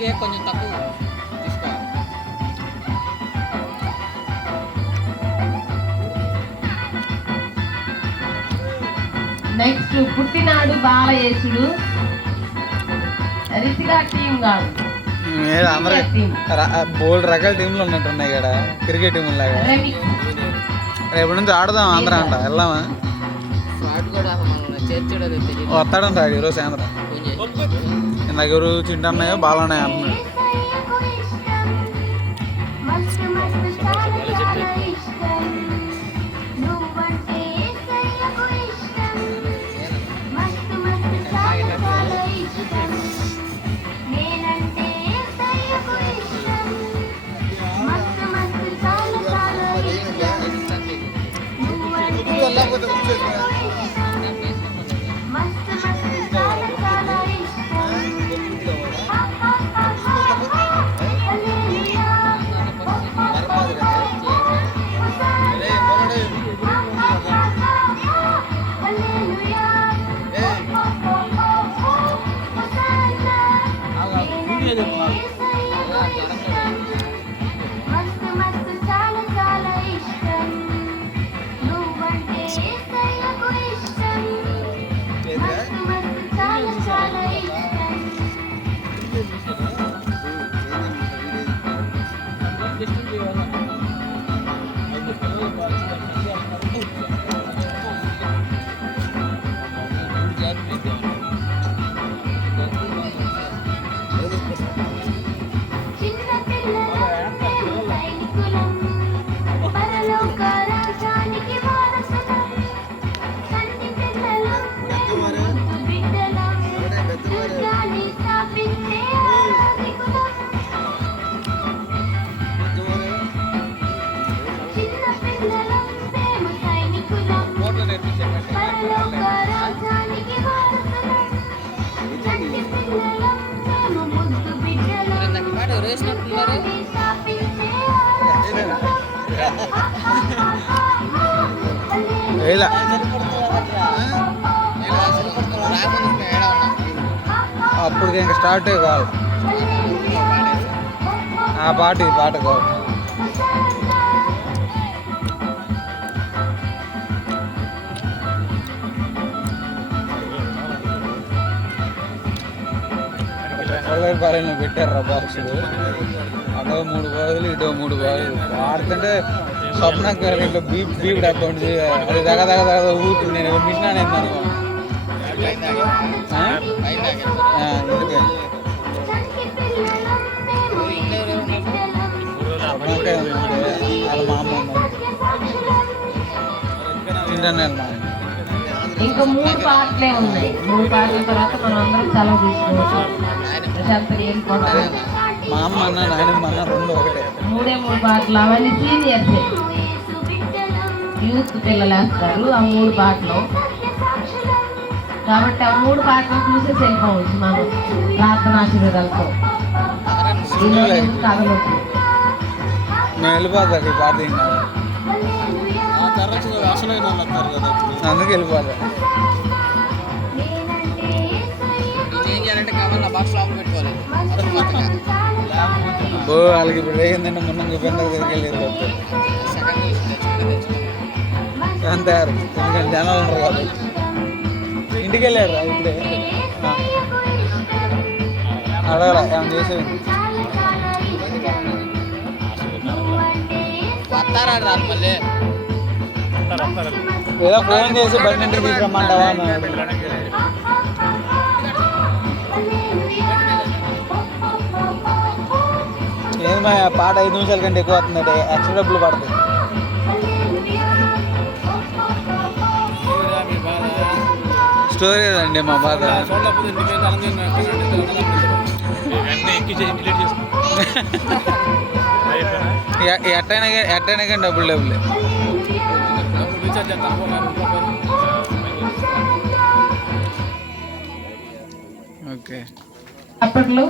ఇదే కొంచెం తక్కువ తీసుకో. నెక్స్ట్ పుట్టినాడు బాలయేసుడు రితిగా టీం కాదు, అందరూ బోల్డ్ రకాల టీంలు ఉన్నట్టున్నాయి ఇక్కడ క్రికెట్ టీం లాగా. రేపు నుంచి ఆడదాం అందరం అంట, వెళ్దామా? వస్తాడంట ఈరోజు సాయంత్రం. ఇందాక ఎవరు చింటన్నాయో బాగున్నాయో అంటున్నాడు. అప్పుడు ఇంకా స్టార్ట్ కావాలి ఆ పాట ఈ పాట కావాలి. పాలన పెట్టారు బాక్సులు, అటో 3 బాగులు ఇటో 3 బాగులు ఆడుతుంటే స్వప్నకు ఇంట్లో బీప్ అకౌంట్ అది దగ్గర ఊరుతుంది. నేను మిషన్ అనేది అనుకో వాళ్ళ మా అమ్మ ఇంకా 3 పాటలే ఉన్నాయి. 3 పాటల తర్వాత మనం అందరం సెలవు తీసుకోవచ్చు. మా అమ్మ అన్న నాయనమ్మ అన్న 2 ఒకటే. 3 పాటలు అవన్నీ సీనియర్స్ యూత్ పిల్లలు వేస్తారు ఆ 3 పాటలు. కాబట్టి ఆ 3 పాటలు చూసే వెళ్ళిపోవచ్చు మనం ప్రార్థనాశీర్వాదాలతో. కథలొద్దు మేము వెళ్ళిపోతాం ఈ పాట అందుకు వెళ్ళిపోతా. వాళ్ళకి ఇప్పుడు రేగిందంటే మొన్న చూపిందా దగ్గరికి వెళ్ళి అంటారు, ఎందుకంటే జనాలు ఉండరు కాబట్టి. ఇంటికి వెళ్ళారు ఇప్పుడే అడగరా ఏమైనా చేసేది ఏదో ఫోన్ చేసి బండి ఇంటికి తీసుకురమ్మంటావా అన్నాడు. ఏది మా పాట 5 నిమిషాల కంటే ఎక్కువ అవుతుందంటే ఎక్స్ట్రా డబ్బులు పడతాయి. స్టోరీ అండి మా బాధ. ఎట్టైనా కానీ డబ్బులే. ఓకే అప్పట్లో